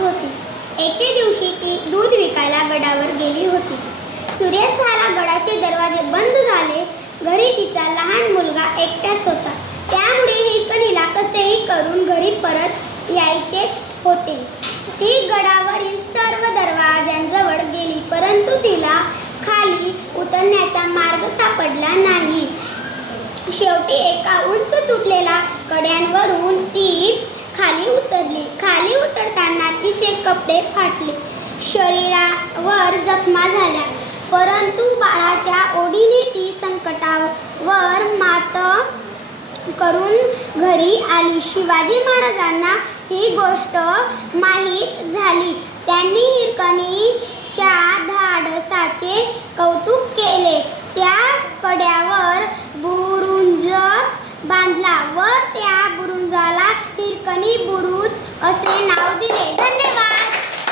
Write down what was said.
होती. एके दिवशी ती दूध विकायला गडावर गेली होती. सूर्यास्ताला गडाचे दरवाजे बंद झाले. घरी तिचा लहान मुलगा एकटाच होता. त्यामुळे हिरकणीला कसेही करून घरी परत यायचेच होते. ती गडावरील सर्व दरवाजांजवळ गेली, परंतु तिला खाली उतरण्याचा मार्ग सापडला नाही. शेवटी एका उंच तुटलेल्या कड्यांवरून ती खाली उतरली. खाली उतरताना तिचे कपडे फाटले, शरीरावर जखमा झाल्या, परंतु बाळाच्या ओढीने ती संकटावर मात करून घरी आली. शिवाजी महाराजांना ही गोष्ट माहीत झाली. त्यांनी हिरकणीच्या धाडसाचे कौतुक केले. त्या कड्यावर बुरुज बांधला व त्या बुरुजाला हिरकणी बुरुज असे नाव दिले.